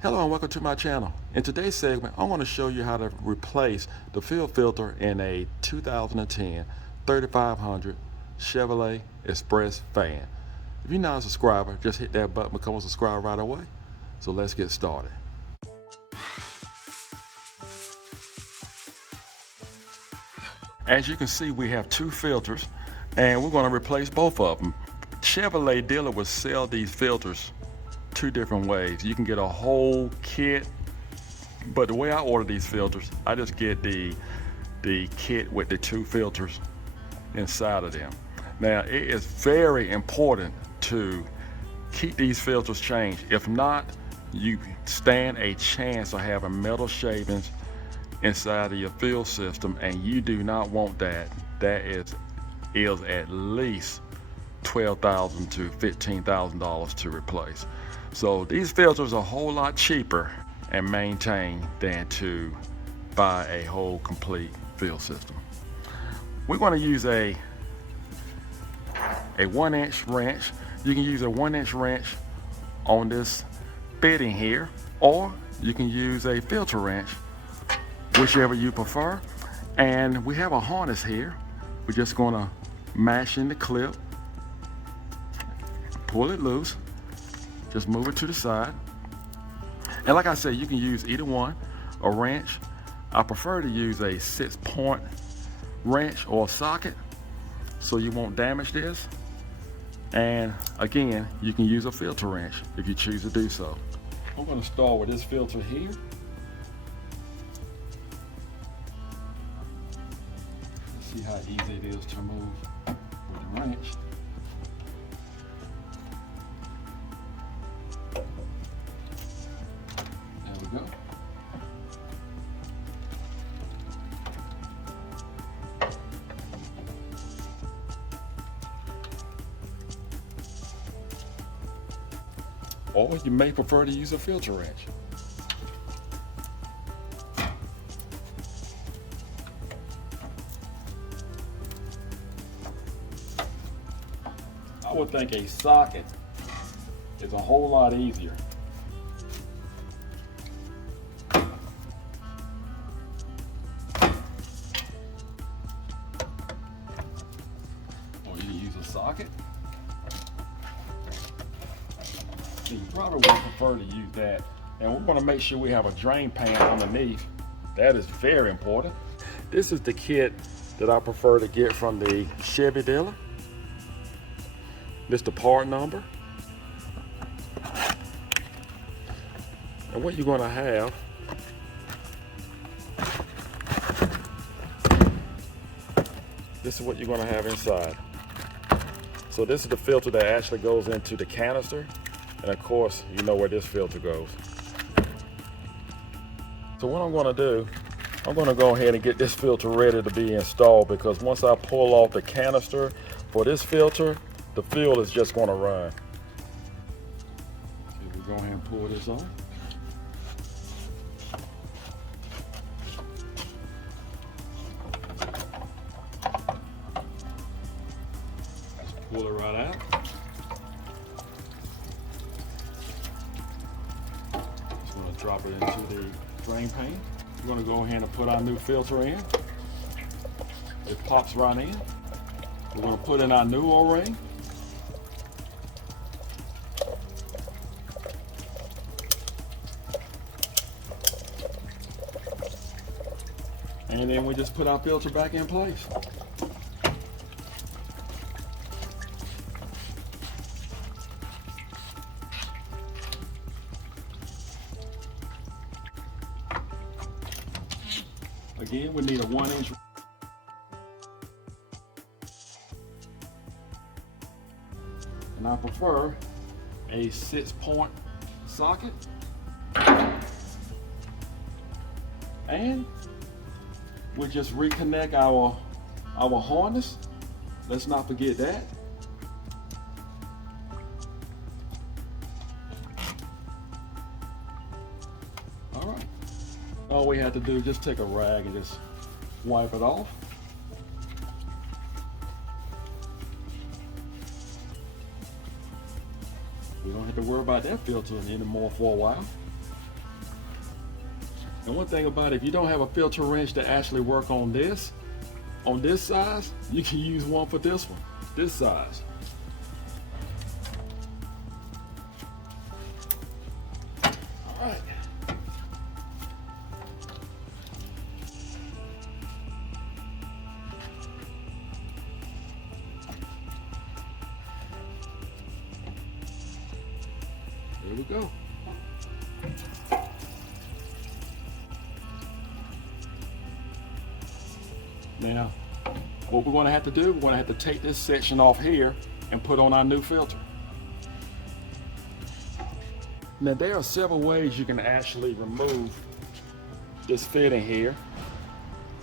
Hello and welcome to my channel. In today's segment, I'm going to show you how to replace the fill filter in a 2010 3500 Chevrolet Express van. If you're not a subscriber, just hit that button, become a subscriber right away. So let's get started. As you can see, we have two filters and we're going to replace both of them. Chevrolet dealer will sell these filters two different ways. You can get a whole kit, but the way I order these filters, I just get the kit with the two filters inside of them. Now, it is very important to keep these filters changed. If not, you stand a chance of having metal shavings inside of your fill system, and you do not want that. That is at least $12,000 to $15,000 to replace. So these filters are a whole lot cheaper and maintained than to buy a whole complete fill system. We're going to use a 1-inch wrench. You can use a 1-inch wrench on this fitting here, or you can use a filter wrench, whichever you prefer. And we have a harness here. We're just going to mash in the clip, pull it loose, just move it to the side. And like I said, you can use either one, a wrench. I prefer to use a 6-point wrench or a socket so you won't damage this. And again, you can use a filter wrench if you choose to do so. I'm going to start with this filter here. Let's see how easy it is to move with the wrench. Go. Or you may prefer to use a filter wrench. I would think a socket is a whole lot easier. Socket. So you probably would prefer to use that. And we're going to make sure we have a drain pan underneath. That is very important. This is the kit that I prefer to get from the Chevy dealer. This is the part number. And what you're going to have this is what you're going to have inside. So this is the filter that actually goes into the canister, and of course you know where this filter goes. So what I'm going to do, I'm going to go ahead and get this filter ready to be installed, because once I pull off the canister for this filter, the fuel is just going to run. So we go ahead and pull this on. Pull it right out. Just going to drop it into the drain pan. We're going to go ahead and put our new filter in. It pops right in. We're going to put in our new O-ring. And then we just put our filter back in place. Again, we need a 1-inch. And I prefer a 6-point socket. And we just reconnect our harness. Let's not forget that. All right. All we have to do is just take a rag and just wipe it off. We don't have to worry about that filter anymore for a while. And one thing about it, if you don't have a filter wrench to actually work on this size, you can use one for this one, this size. All right. There we go. Now, what we're going to have to do, we're going to have to take this section off here and put on our new filter. Now, there are several ways you can actually remove this fitting here.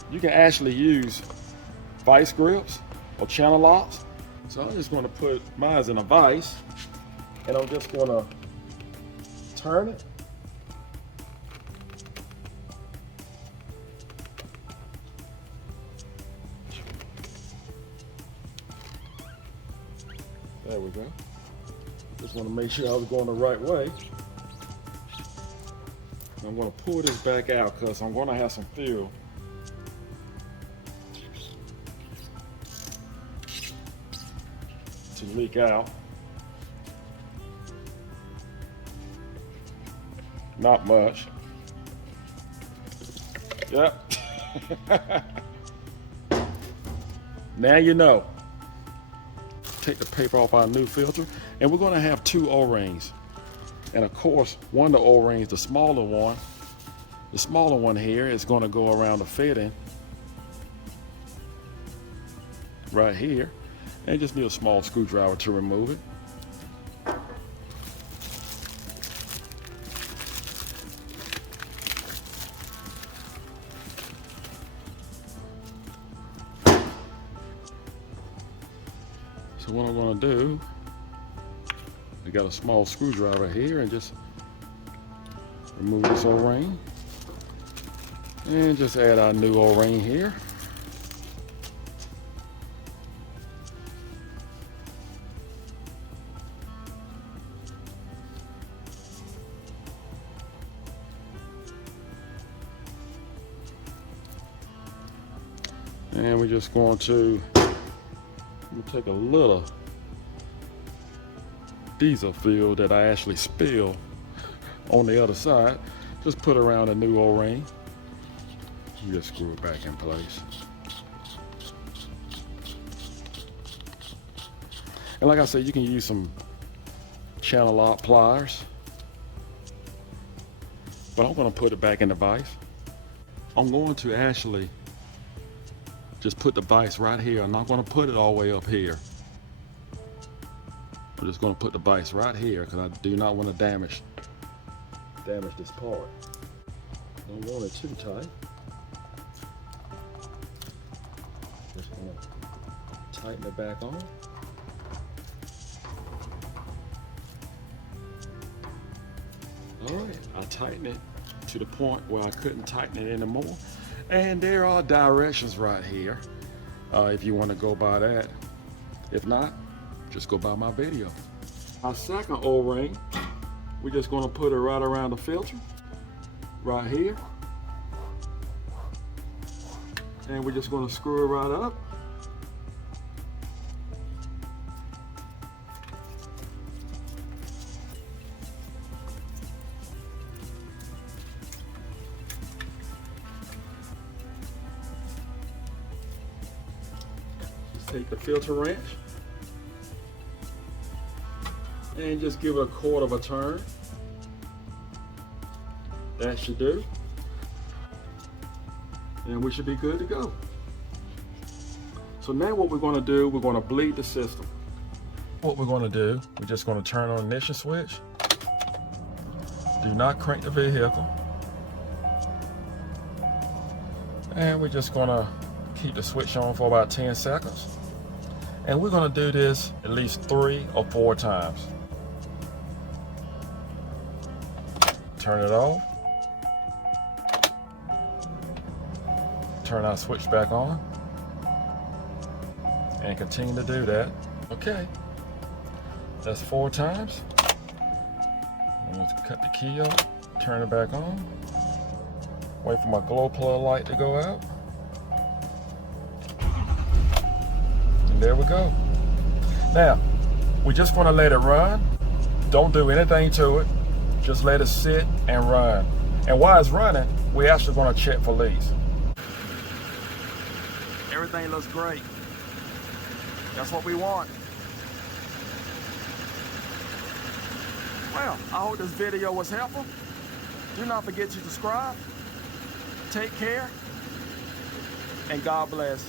You can actually use vice grips or channel locks. So I'm just going to put mine in a vise, and I'm just going to turn it. There we go. Just want to make sure I was going the right way. I'm going to pull this back out because I'm going to have some fuel. To leak out. Not much. Yep. Now you know. Take the paper off our new filter, and we're going to have 2 O-rings. And of course, one of the O-rings, the smaller one here is going to go around the fitting right here, and just need a small screwdriver to remove it. So what I'm going to do, I got a small screwdriver here, and just remove this O-ring, and just add our new O-ring here. And we're just going to take a little diesel fuel that I actually spilled on the other side, just put around a new O-ring. You just screw it back in place. And like I said, you can use some channel lock pliers, but I'm going to put it back in the vise. I'm going to actually just put the vise right here. I'm not going to put it all the way up here. I'm just going to put the vise right here because I do not want to damage this part. Don't want it too tight. Just going to tighten it back on. All right, I tighten it to the point where I couldn't tighten it anymore. And there are directions right here if you want to go by that. If not, just go by my video. Our second O-ring, we're just going to put it right around the filter, right here. And we're just going to screw it right up. Take the filter wrench and just give it a quarter of a turn. That should do. And we should be good to go. So now what we're going to do, we're going to bleed the system. What we're going to do, we're just going to turn on the ignition switch. Do not crank the vehicle. And we're just going to keep the switch on for about 10 seconds. And we're going to do this at least 3 or 4 times. Turn it off. Turn our switch back on. And continue to do that. Okay. That's 4 times. I'm going to cut the key off. Turn it back on. Wait for my glow plug light to go out. And there we go. Now, we're just gonna let it run. Don't do anything to it. Just let it sit and run. And while it's running, we're actually gonna check for leaks. Everything looks great. That's what we want. Well, I hope this video was helpful. Do not forget to subscribe. Take care. And God bless.